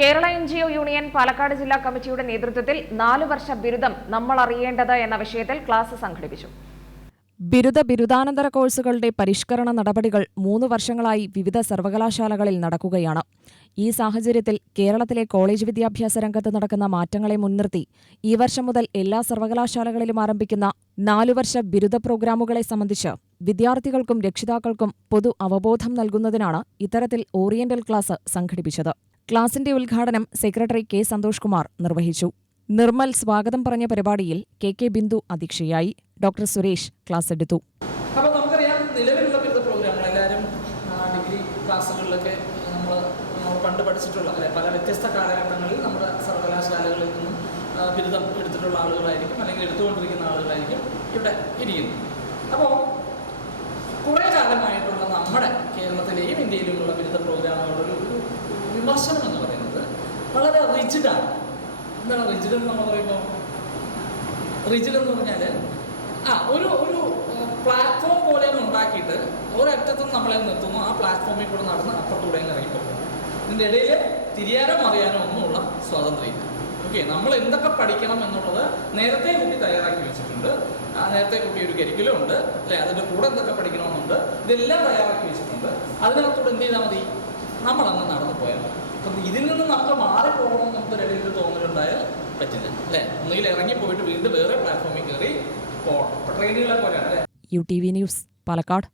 Kerala N G O union Palakkad ജില്ലാ കമ്മിറ്റിയുടെ നേതൃത്വത്തിൽ നാലു വർഷ ബിരുദം നമ്മൾ അറിയേണ്ടത് എന്ന വിഷയത്തിൽ ക്ലാസ് സംഘടിപ്പിച്ചു. ബിരുദ ബിരുദാനന്തര കോഴ്സുകളുടെ പരിഷ്കരണ നടപടികൾ മൂന്ന് വർഷങ്ങളായി വിവിധ സർവകലാശാലകളിൽ നടക്കുകയാണ്. ഈ സാഹചര്യത്തിൽ കേരളത്തിലെ കോളേജ് വിദ്യാഭ്യാസ രംഗത്ത് നടക്കുന്ന മാറ്റങ്ങളെ മുൻനിർത്തി ഈ വർഷം മുതൽ എല്ലാ സർവകലാശാലകളിലും ആരംഭിക്കുന്ന നാലുവർഷ ബിരുദ പ്രോഗ്രാമുകളെ സംബന്ധിച്ച് വിദ്യാർത്ഥികൾക്കും രക്ഷിതാക്കൾക്കും പൊതു അവബോധം നൽകുന്നതിനാണ് ഇത്തരത്തിൽ ഓറിയന്റൽ ക്ലാസ് സംഘടിപ്പിച്ചത്. ക്ലാസിന്റെ ഉദ്ഘാടനം സെക്രട്ടറി കെ സന്തോഷ് കുമാർ നിർവഹിച്ചു. നിർമ്മൽ സ്വാഗതം പറഞ്ഞ പരിപാടിയിൽ കെ കെ ബിന്ദു അധ്യക്ഷയായി. ഡോക്ടർ സുരേഷ് ക്ലാസ് എടുത്തു. അപ്പോൾ നമുക്കറിയാം നിലവിലുള്ള ബിരുദ പ്രോഗ്രാമുകൾ എല്ലാവരും ഡിഗ്രി ക്ലാസ്സുകളിലൊക്കെ നമ്മൾ പണ്ട് പഠിച്ചിട്ടുള്ള അല്ലെ? പല വ്യത്യസ്ത കാലഘട്ടങ്ങളിൽ നമ്മുടെ സർവകലാശാലകളിൽ നിന്നും ബിരുദം എടുത്തിട്ടുള്ള ആളുകളായിരിക്കും അല്ലെങ്കിൽ എടുത്തുകൊണ്ടിരിക്കുന്ന ആളുകളായിരിക്കും ഇവിടെ ഇരിക്കുന്നു അപ്പോൾ കുറേ കാലമായിട്ടുള്ള നമ്മുടെ കേരളത്തിലെയും ഇന്ത്യയിലുമുള്ള ബിരുദ പ്രോഗ്രാമുകളുടെ ഒരു വിമർശനം വളരെ റിജിഡാണ് എന്താണ് റിജിഡ് എന്ന് നമ്മൾ പറയുമ്പോൾ റിജിഡ് എന്ന് പറഞ്ഞാൽ ആ ഒരു ഒരു പ്ലാറ്റ്ഫോം പോലെ ഒന്ന് ഉണ്ടാക്കിയിട്ട് ഒരറ്റത്തും നമ്മളെ നിർത്തുന്നു ആ പ്ലാറ്റ്ഫോമിൽ കൂടെ നടന്ന് അപ്പുറത്തൂടെ ഇറങ്ങിപ്പോകും ഇതിന്റെ ഇടയിൽ തിരിയാനോ അറിയാനോ ഒന്നുമുള്ള സ്വാതന്ത്ര്യമില്ല ഓക്കെ നമ്മൾ എന്തൊക്കെ പഠിക്കണം എന്നുള്ളത് നേരത്തെ കുട്ടി തയ്യാറാക്കി വെച്ചിട്ടുണ്ട്. ആ നേരത്തെ കുട്ടി ഒരു കരിക്കുലം ഉണ്ട് അല്ലെ? അതിന്റെ കൂടെ എന്തൊക്കെ പഠിക്കണമെന്നുണ്ട് ഇതെല്ലാം തയ്യാറാക്കി വെച്ചിട്ടുണ്ട്. അതിനകത്തൂടെ എന്ത് ചെയ്താൽ മതി? നമ്മളങ്ങ് നടന്നു പോയാൽ മതി. അപ്പം ഇതിൽ നിന്ന് നമുക്ക് മാറിപ്പോകണമെന്ന് നമുക്ക് ഒരു തോന്നലുണ്ടായാൽ പറ്റില്ല അല്ലേ? ഒന്നുകിൽ ഇറങ്ങി പോയിട്ട് വീണ്ടും വേറെ പ്ലാറ്റ്ഫോമിൽ കയറി പോകണം ട്രെയിനുകളെ പോലെയാണ് അല്ലേ? U T V news Palakkad.